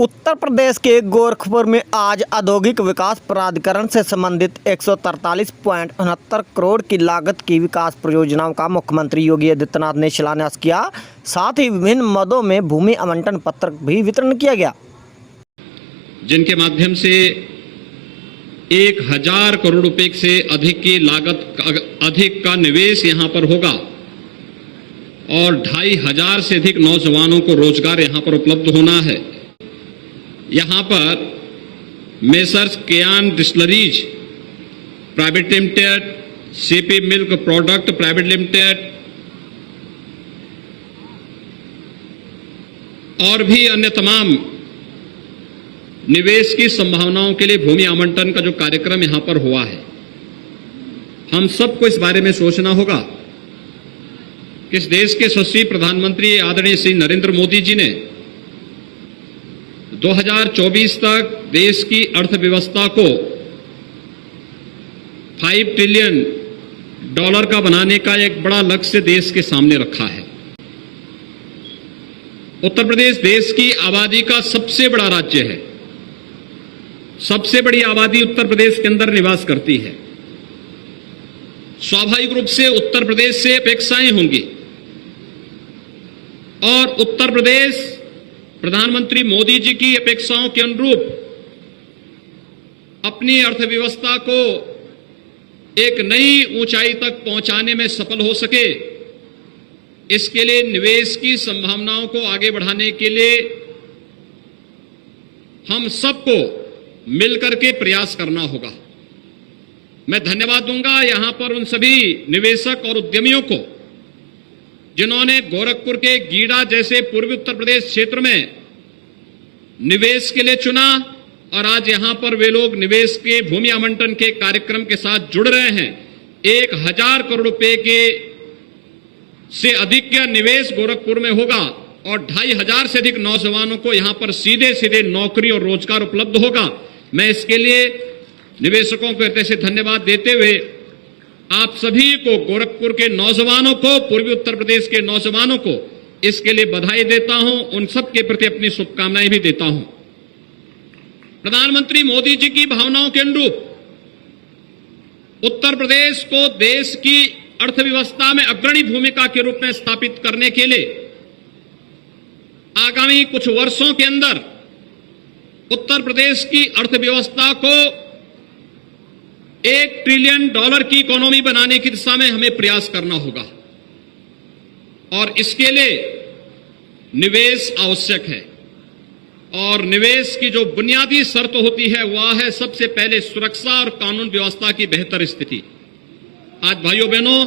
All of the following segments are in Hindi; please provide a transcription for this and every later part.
उत्तर प्रदेश के गोरखपुर में आज औद्योगिक विकास प्राधिकरण से संबंधित 143.69 करोड़ की लागत की विकास परियोजनाओं का मुख्यमंत्री योगी आदित्यनाथ ने शिलान्यास किया। साथ ही विभिन्न मदों में भूमि आवंटन पत्र भी वितरण किया गया, जिनके माध्यम से 1000 करोड़ रुपए से अधिक की लागत अधिक का निवेश यहां पर होगा और 2500 से अधिक नौजवानों को रोजगार यहां पर उपलब्ध होना है। यहां पर Messrs Keyan distilleries private limited, CP milk product private limited और भी अन्य तमाम निवेश की संभावनाओं के लिए भूमि आवंटन का जो कार्यक्रम यहां पर हुआ है, हम सबको इस बारे में सोचना होगा कि इस देश के यशस्वी प्रधानमंत्री आदरणीय श्री नरेंद्र मोदी जी ने 2024 तक देश की अर्थव्यवस्था को $5 ट्रिलियन का बनाने का एक बड़ा लक्ष्य देश के सामने रखा है। उत्तर प्रदेश देश की आबादी का सबसे बड़ा राज्य है। सबसे बड़ी आबादी उत्तर प्रदेश के अंदर निवास करती है। स्वाभाविक रूप से उत्तर प्रदेश से अपेक्षाएं होंगी और उत्तर प्रदेश प्रधानमंत्री मोदी जी की अपेक्षाओं के अनुरूप अपनी अर्थव्यवस्था को एक नई ऊंचाई तक पहुंचाने में सफल हो सके, इसके लिए निवेश की संभावनाओं को आगे बढ़ाने के लिए हम सबको मिलकर के प्रयास करना होगा। मैं धन्यवाद दूंगा यहां पर उन सभी निवेशक और उद्यमियों को जिन्होंने गोरखपुर के गीडा जैसे पूर्वी उत्तर प्रदेश क्षेत्र में निवेश के लिए चुना और आज यहां पर वे लोग निवेश के भूमि आवंटन के कार्यक्रम के साथ जुड़ रहे हैं। 1000 करोड़ रुपए के से अधिक का निवेश गोरखपुर में होगा और 2500 से अधिक नौजवानों को यहां पर सीधे सीधे नौकरी और रोजगार उपलब्ध होगा। मैं इसके लिए निवेशकों को हृदय से धन्यवाद देते हुए आप सभी को, गोरखपुर के नौजवानों को, पूर्वी उत्तर प्रदेश के नौजवानों को इसके लिए बधाई देता हूं। उन सब के प्रति अपनी शुभकामनाएं भी देता हूं। प्रधानमंत्री मोदी जी की भावनाओं के अनुरूप उत्तर प्रदेश को देश की अर्थव्यवस्था में अग्रणी भूमिका के रूप में स्थापित करने के लिए आगामी कुछ वर्षों के अंदर उत्तर प्रदेश की अर्थव्यवस्था को $1 ट्रिलियन की इकोनॉमी बनाने की दिशा में हमें प्रयास करना होगा और इसके लिए निवेश आवश्यक है। और निवेश की जो बुनियादी शर्त होती है वह है सबसे पहले सुरक्षा और कानून व्यवस्था की बेहतर स्थिति। आज भाइयों बहनों,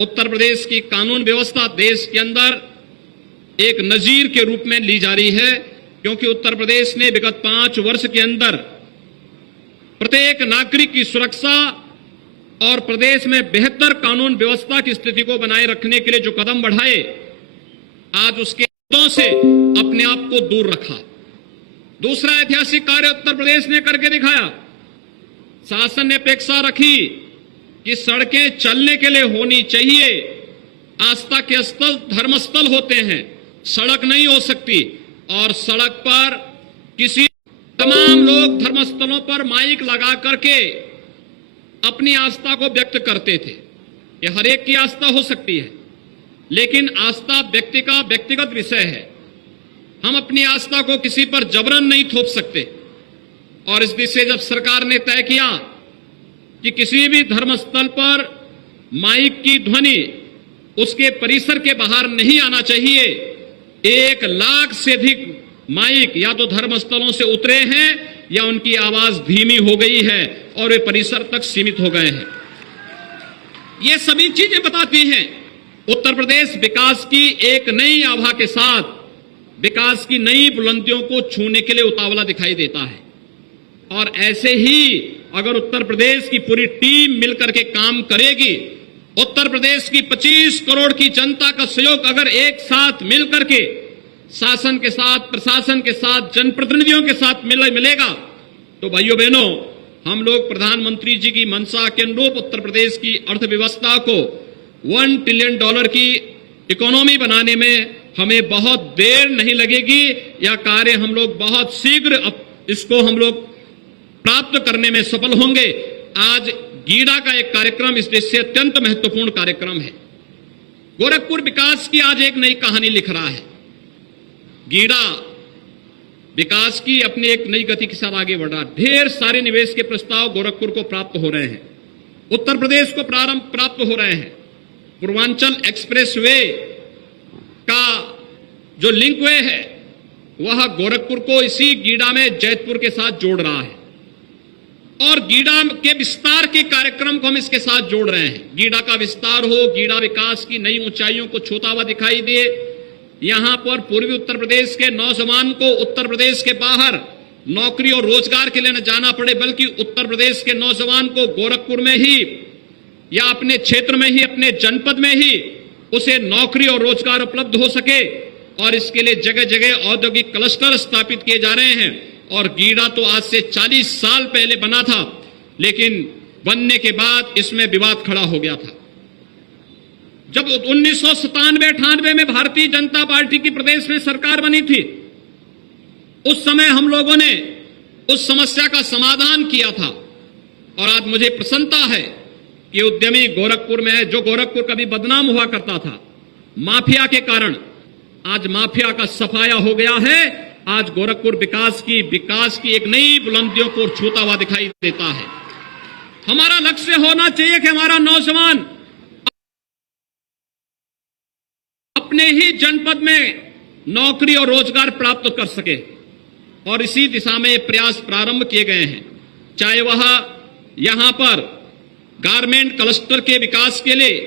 उत्तर प्रदेश की कानून व्यवस्था देश के अंदर एक नजीर के रूप में ली जा रही है, क्योंकि उत्तर प्रदेश ने विगत 5 वर्ष के अंदर प्रत्येक नागरिक की सुरक्षा और प्रदेश में बेहतर कानून व्यवस्था की स्थिति को बनाए रखने के लिए जो कदम बढ़ाए, आज उसके मुद्दों से अपने आप को दूर रखा। दूसरा ऐतिहासिक कार्य उत्तर प्रदेश ने करके दिखाया। शासन ने अपेक्षा रखी कि सड़कें चलने के लिए होनी चाहिए। आस्था के स्थल धर्मस्थल होते हैं, सड़क नहीं हो सकती। और सड़क पर तमाम लोग धर्मस्थलों पर माइक लगा करके अपनी आस्था को व्यक्त करते थे। यह हर एक की आस्था हो सकती है, लेकिन आस्था व्यक्ति का व्यक्तिगत विषय है। हम अपनी आस्था को किसी पर जबरन नहीं थोप सकते। और इस दिशा जब सरकार ने तय किया कि किसी भी धर्मस्थल पर माइक की ध्वनि उसके परिसर के बाहर नहीं आना चाहिए, 1 लाख से अधिक माइक या तो धर्मस्थलों से उतरे हैं या उनकी आवाज धीमी हो गई है और वे परिसर तक सीमित हो गए हैं। ये सभी चीजें बताती हैं उत्तर प्रदेश विकास की एक नई आभा के साथ विकास की नई बुलंदियों को छूने के लिए उतावला दिखाई देता है। और ऐसे ही अगर उत्तर प्रदेश की पूरी टीम मिलकर के काम करेगी, उत्तर प्रदेश की 25 करोड़ की जनता का सहयोग अगर एक साथ मिलकर के शासन के साथ, प्रशासन के साथ, जनप्रतिनिधियों के साथ मिलेगा, तो भाइयों बहनों, हम लोग प्रधानमंत्री जी की मंशा के अनुरूप उत्तर प्रदेश की अर्थव्यवस्था को $1 ट्रिलियन की इकोनॉमी बनाने में हमें बहुत देर नहीं लगेगी। यह कार्य हम लोग बहुत शीघ्र इसको हम लोग प्राप्त करने में सफल होंगे। आज गीडा का एक कार्यक्रम इस देश से अत्यंत महत्वपूर्ण कार्यक्रम है। गोरखपुर विकास की आज एक नई कहानी लिख रहा है। गीडा विकास की अपनी एक नई गति के साथ आगे बढ़ रहा है। ढेर सारे निवेश के प्रस्ताव गोरखपुर को प्राप्त हो रहे हैं, उत्तर प्रदेश को प्राप्त हो रहे हैं। पूर्वांचल एक्सप्रेसवे का जो लिंकवे है वह गोरखपुर को इसी गीडा में जैतपुर के साथ जोड़ रहा है और गीडा के विस्तार के कार्यक्रम को हम इसके साथ जोड़ रहे हैं। गीडा का विस्तार हो, गीडा विकास की नई ऊंचाइयों को छूता हुआ दिखाई दे। यहां पर पूर्वी उत्तर प्रदेश के नौजवान को उत्तर प्रदेश के बाहर नौकरी और रोजगार के लिए न जाना पड़े, बल्कि उत्तर प्रदेश के नौजवान को गोरखपुर में ही या अपने क्षेत्र में ही, अपने जनपद में ही उसे नौकरी और रोजगार उपलब्ध हो सके। और इसके लिए जगह जगह औद्योगिक क्लस्टर स्थापित किए जा रहे हैं। और गीडा तो आज से 40 साल पहले बना था, लेकिन बनने के बाद इसमें विवाद खड़ा हो गया था। जब 1997-98 में भारतीय जनता पार्टी की प्रदेश में सरकार बनी थी, उस समय हम लोगों ने उस समस्या का समाधान किया था। और आज मुझे प्रसन्नता है कि उद्यमी गोरखपुर में है। जो गोरखपुर कभी बदनाम हुआ करता था माफिया के कारण, आज माफिया का सफाया हो गया है। आज गोरखपुर विकास की एक नई बुलंदियों को छूता हुआ दिखाई देता है। हमारा लक्ष्य होना चाहिए कि हमारा नौजवान अपने ही जनपद में नौकरी और रोजगार प्राप्त कर सके और इसी दिशा में प्रयास प्रारंभ किए गए हैं। चाहे वह यहां पर गारमेंट क्लस्टर के विकास के लिए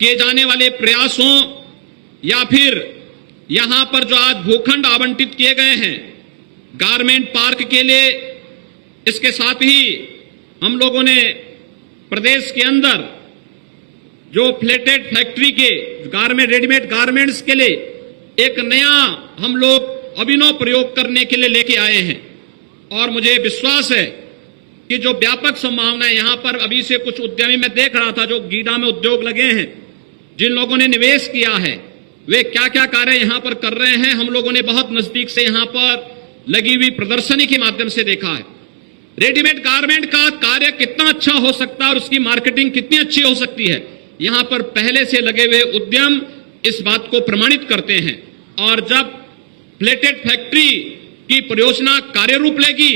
किए जाने वाले प्रयास हों या फिर यहां पर जो आज भूखंड आवंटित किए गए हैं गारमेंट पार्क के लिए। इसके साथ ही हम लोगों ने प्रदेश के अंदर जो फ्लेटेड फैक्ट्री के गारमेंट, रेडीमेड गारमेंट्स के लिए एक नया हम लोग अभिनव प्रयोग करने के लिए लेके आए हैं। और मुझे विश्वास है कि जो व्यापक संभावना है यहां पर, अभी से कुछ उद्यमी मैं देख रहा था जो गीडा में उद्योग लगे हैं, जिन लोगों ने निवेश किया है, वे क्या क्या कार्य यहां पर कर रहे हैं हम लोगों ने बहुत नजदीक से यहां पर लगी हुई प्रदर्शनी के माध्यम से देखा है। रेडीमेड गारमेंट का कार्य कितना अच्छा हो सकता है और उसकी मार्केटिंग कितनी अच्छी हो सकती है, यहां पर पहले से लगे हुए उद्यम इस बात को प्रमाणित करते हैं। और जब प्लेटेड फैक्ट्री की परियोजना कार्य रूप लेगी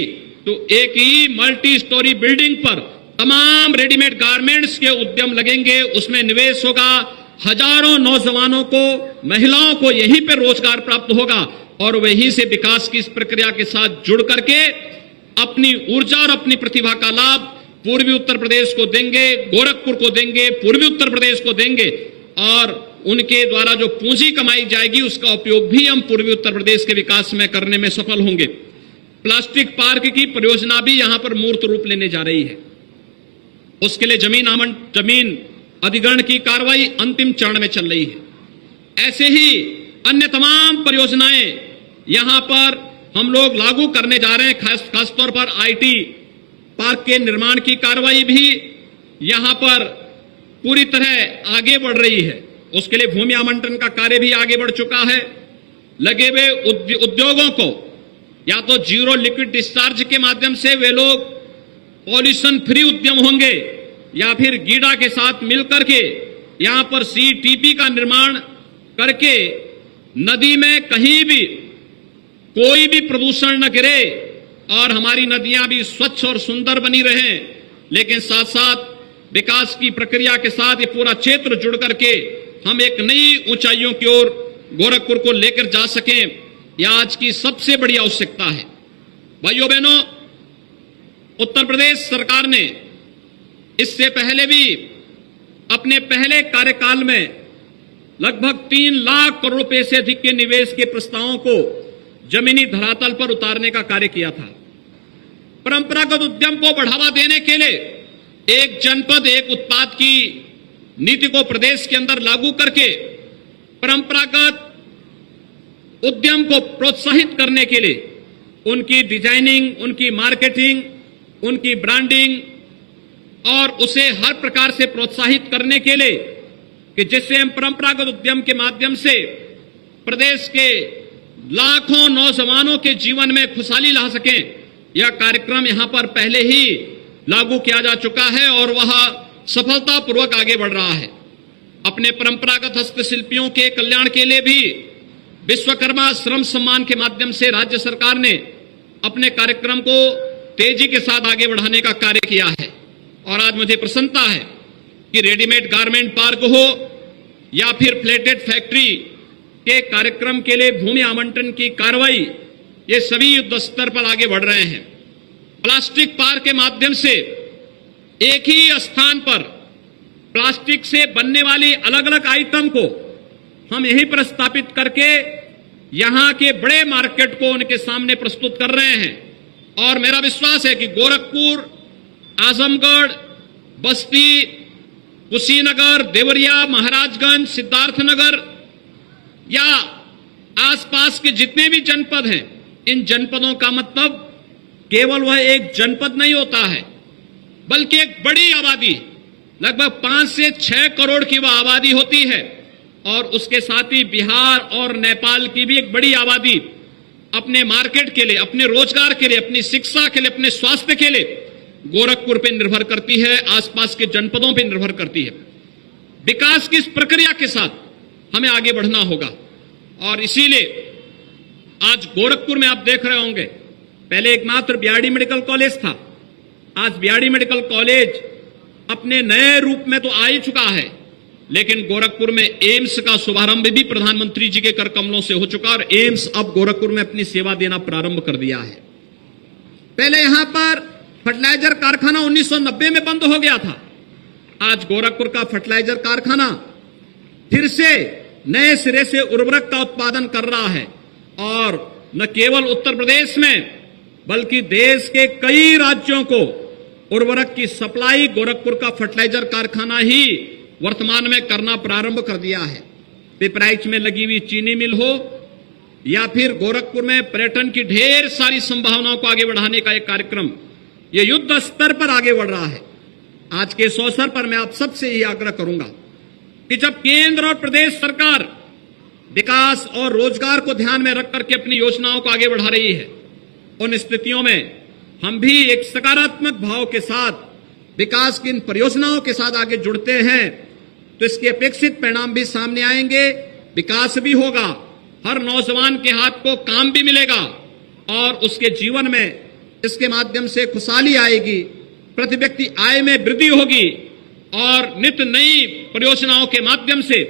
तो एक ही मल्टी स्टोरी बिल्डिंग पर तमाम रेडीमेड गारमेंट्स के उद्यम लगेंगे, उसमें निवेश होगा, हजारों नौजवानों को, महिलाओं को यहीं पर रोजगार प्राप्त होगा और वहीं से विकास की इस प्रक्रिया के साथ जुड़ करके अपनी ऊर्जा और अपनी प्रतिभा का लाभ पूर्वी उत्तर प्रदेश को देंगे, गोरखपुर को देंगे, पूर्वी उत्तर प्रदेश को देंगे और उनके द्वारा जो पूंजी कमाई जाएगी उसका उपयोग भी हम पूर्वी उत्तर प्रदेश के विकास में करने में सफल होंगे। प्लास्टिक पार्क की परियोजना भी यहां पर मूर्त रूप लेने जा रही है। उसके लिए जमीन अधिग्रहण की कार्रवाई अंतिम चरण में चल रही है। ऐसे ही अन्य तमाम परियोजनाएं यहां पर हम लोग लागू करने जा रहे हैं। खासतौर पर आईटी पार्क के निर्माण की कार्रवाई भी यहां पर पूरी तरह आगे बढ़ रही है। उसके लिए भूमि आवंटन का कार्य भी आगे बढ़ चुका है। लगे हुए उद्योगों को या तो जीरो लिक्विड डिस्चार्ज के माध्यम से वे लोग पॉल्यूशन फ्री उद्यम होंगे या फिर गीडा के साथ मिलकर के यहां पर सीटीपी का निर्माण करके नदी में कहीं भी कोई भी प्रदूषण न गिरे और हमारी नदियां भी स्वच्छ और सुंदर बनी रहें, लेकिन साथ साथ विकास की प्रक्रिया के साथ ये पूरा क्षेत्र जुड़ करके हम एक नई ऊंचाइयों की ओर गोरखपुर को लेकर जा सकें, यह आज की सबसे बड़ी आवश्यकता है। भाइयों बहनों, उत्तर प्रदेश सरकार ने इससे पहले भी अपने पहले कार्यकाल में लगभग 3 लाख करोड़ रुपए से अधिक के निवेश के प्रस्तावों को जमीनी धरातल पर उतारने का कार्य किया था। परंपरागत उद्यम को बढ़ावा देने के लिए एक जनपद एक उत्पाद की नीति को प्रदेश के अंदर लागू करके परंपरागत उद्यम को प्रोत्साहित करने के लिए उनकी डिजाइनिंग, उनकी मार्केटिंग, उनकी ब्रांडिंग और उसे हर प्रकार से प्रोत्साहित करने के लिए कि जिससे हम परंपरागत उद्यम के माध्यम से प्रदेश के लाखों नौजवानों के जीवन में खुशहाली ला सकें, यह कार्यक्रम यहां पर पहले ही लागू किया जा चुका है और वह सफलतापूर्वक आगे बढ़ रहा है। अपने परंपरागत हस्तशिल्पियों के कल्याण के लिए भी विश्वकर्मा श्रम सम्मान के माध्यम से राज्य सरकार ने अपने कार्यक्रम को तेजी के साथ आगे बढ़ाने का कार्य किया है। और आज मुझे प्रसन्नता है कि रेडीमेड गारमेंट पार्क हो या फिर प्लेटेड फैक्ट्री के कार्यक्रम के लिए भूमि आवंटन की कार्रवाई, ये सभी युद्ध स्तर पर आगे बढ़ रहे हैं। प्लास्टिक पार्क के माध्यम से एक ही स्थान पर प्लास्टिक से बनने वाली अलग अलग आइटम को हम यहीं पर स्थापित करके यहां के बड़े मार्केट को उनके सामने प्रस्तुत कर रहे हैं। और मेरा विश्वास है कि गोरखपुर, आजमगढ़, बस्ती, कुशीनगर, देवरिया, महाराजगंज, सिद्धार्थनगर या आसपास के जितने भी जनपद हैं, इन जनपदों का मतलब केवल वह एक जनपद नहीं होता है, बल्कि एक बड़ी आबादी, लगभग 5 से 6 करोड़ की वह आबादी होती है। और उसके साथ ही बिहार और नेपाल की भी एक बड़ी आबादी अपने मार्केट के लिए, अपने रोजगार के लिए, अपनी शिक्षा के लिए, अपने स्वास्थ्य के लिए गोरखपुर पर निर्भर करती है, आसपास के जनपदों पर निर्भर करती है। विकास की इस प्रक्रिया के साथ हमें आगे बढ़ना होगा और इसीलिए आज गोरखपुर में आप देख रहे होंगे, पहले एकमात्र बीआरडी मेडिकल कॉलेज था, आज बीआरडी मेडिकल कॉलेज अपने नए रूप में तो आ ही चुका है, लेकिन गोरखपुर में एम्स का शुभारंभ भी प्रधानमंत्री जी के कर कमलों से हो चुका और एम्स अब गोरखपुर में अपनी सेवा देना प्रारंभ कर दिया है। पहले यहां पर फर्टिलाइजर कारखाना 1990 में बंद हो गया था, आज गोरखपुर का फर्टिलाइजर कारखाना फिर से नए सिरे से उर्वरक का उत्पादन कर रहा है। और न केवल उत्तर प्रदेश में बल्कि देश के कई राज्यों को उर्वरक की सप्लाई गोरखपुर का फर्टिलाइजर कारखाना ही वर्तमान में करना प्रारंभ कर दिया है। पिपराइच में लगी हुई चीनी मिल हो या फिर गोरखपुर में पर्यटन की ढेर सारी संभावनाओं को आगे बढ़ाने का एक कार्यक्रम, यह युद्ध स्तर पर आगे बढ़ रहा है। आज के इस अवसर पर मैं आप सबसे यही आग्रह करूंगा कि जब केंद्र और प्रदेश सरकार विकास और रोजगार को ध्यान में रख करके अपनी योजनाओं को आगे बढ़ा रही है, उन स्थितियों में हम भी एक सकारात्मक भाव के साथ विकास की इन परियोजनाओं के साथ आगे जुड़ते हैं तो इसके अपेक्षित परिणाम भी सामने आएंगे, विकास भी होगा, हर नौजवान के हाथ को काम भी मिलेगा और उसके जीवन में इसके माध्यम से खुशहाली आएगी, प्रति व्यक्ति आय में वृद्धि होगी और नित्य नई परियोजनाओं के माध्यम से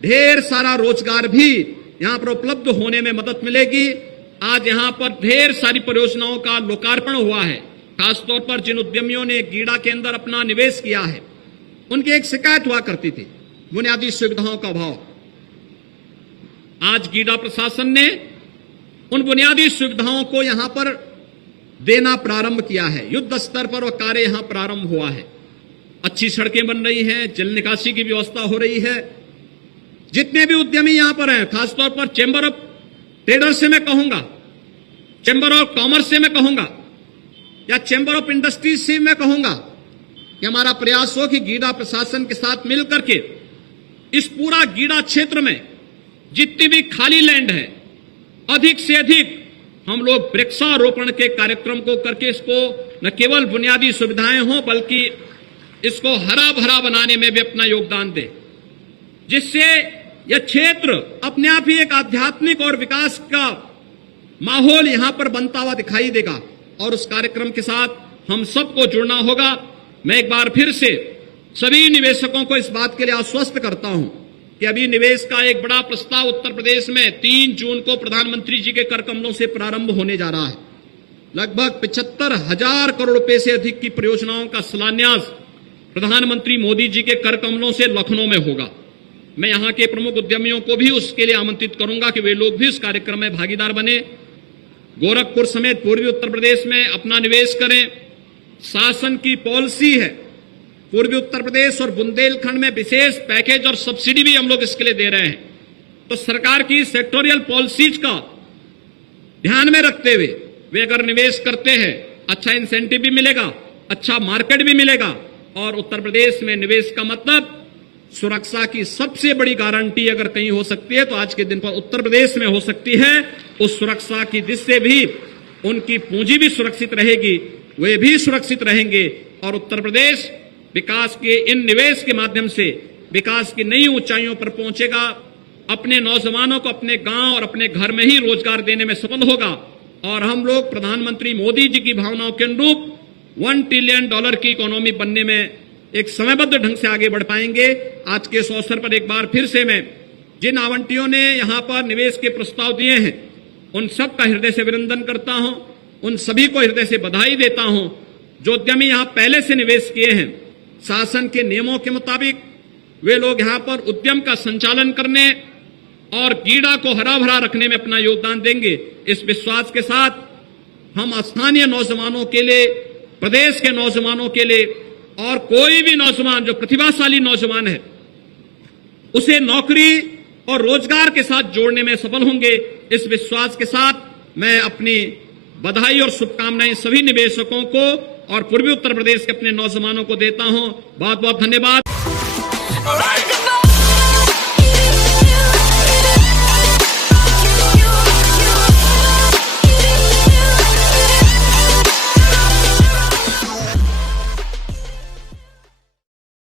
ढेर सारा रोजगार भी यहां पर उपलब्ध होने में मदद मिलेगी। आज यहां पर ढेर सारी परियोजनाओं का लोकार्पण हुआ है, खासतौर पर जिन उद्यमियों ने गीडा के अंदर अपना निवेश किया है, उनकी एक शिकायत हुआ करती थी, बुनियादी सुविधाओं का अभाव। आज गीडा प्रशासन ने उन बुनियादी सुविधाओं को यहां पर देना प्रारंभ किया है, युद्ध स्तर पर वह कार्य यहां प्रारंभ हुआ है। अच्छी सड़कें बन रही हैं, जल निकासी की व्यवस्था हो रही है। जितने भी उद्यमी यहां पर हैं, खासतौर पर चैंबर ऑफ ट्रेडर्स से मैं कहूंगा, चैंबर ऑफ कॉमर्स से मैं कहूंगा या चैंबर ऑफ इंडस्ट्रीज से मैं कहूंगा कि हमारा प्रयास हो कि गीडा प्रशासन के साथ मिलकर के इस पूरा गीडा क्षेत्र में जितनी भी खाली लैंड है, अधिक से अधिक हम लोग वृक्षारोपण के कार्यक्रम को करके इसको न केवल बुनियादी सुविधाएं हों बल्कि इसको हरा भरा बनाने में भी अपना योगदान दें, जिससे यह क्षेत्र अपने आप ही एक आध्यात्मिक और विकास का माहौल यहां पर बनता हुआ दिखाई देगा। और उस कार्यक्रम के साथ हम सबको जुड़ना होगा। मैं एक बार फिर से सभी निवेशकों को इस बात के लिए आश्वस्त करता हूं कि अभी निवेश का एक बड़ा प्रस्ताव उत्तर प्रदेश में 3 जून को प्रधानमंत्री जी के कर कमलों से प्रारंभ होने जा रहा है। लगभग 75,000 करोड़ रुपए से अधिक की परियोजनाओं का शिलान्यास प्रधानमंत्री मोदी जी के कर कमलों से लखनऊ में होगा। मैं यहां के प्रमुख उद्यमियों को भी उसके लिए आमंत्रित करूंगा कि वे लोग भी इस कार्यक्रम में भागीदार बने, गोरखपुर समेत पूर्वी उत्तर प्रदेश में अपना निवेश करें। शासन की पॉलिसी है, पूर्वी उत्तर प्रदेश और बुंदेलखंड में विशेष पैकेज और सब्सिडी भी हम लोग इसके लिए दे रहे हैं। तो सरकार की सेक्टोरियल पॉलिसीज का ध्यान में रखते हुए वे अगर निवेश करते हैं, अच्छा इंसेंटिव भी मिलेगा, अच्छा मार्केट भी मिलेगा और उत्तर प्रदेश में निवेश का मतलब सुरक्षा की सबसे बड़ी गारंटी अगर कहीं हो सकती है तो आज के दिन पर उत्तर प्रदेश में हो सकती है। उस सुरक्षा की दृष्टि से भी उनकी पूंजी भी सुरक्षित रहेगी, वे भी सुरक्षित रहेंगे और उत्तर प्रदेश विकास के इन निवेश के माध्यम से विकास की नई ऊंचाइयों पर पहुंचेगा, अपने नौजवानों को अपने गांव और अपने घर में ही रोजगार देने में सफल होगा और हम लोग प्रधानमंत्री मोदी जी की भावनाओं के अनुरूप $1 ट्रिलियन की इकोनॉमी बनने में एक समयबद्ध ढंग से आगे बढ़ पाएंगे। आज के इस अवसर पर एक बार फिर से मैं जिन आवंटियों ने यहां पर निवेश के प्रस्ताव दिए हैं उन सब का हृदय से अभिनंदन करता हूं, उन सभी को हृदय से बधाई देता हूं। जो उद्यमी यहां पहले से निवेश किए हैं, शासन के नियमों के मुताबिक वे लोग यहां पर उद्यम का संचालन करने और कीड़ा को हरा भरा रखने में अपना योगदान देंगे। इस विश्वास के साथ हम स्थानीय नौजवानों के लिए, प्रदेश के नौजवानों के लिए और कोई भी नौजवान जो प्रतिभाशाली नौजवान है उसे नौकरी और रोजगार के साथ जोड़ने में सफल होंगे। इस विश्वास के साथ मैं अपनी बधाई और शुभकामनाएं सभी निवेशकों को और पूर्वी उत्तर प्रदेश के अपने नौजवानों को देता हूं। बहुत बहुत धन्यवाद।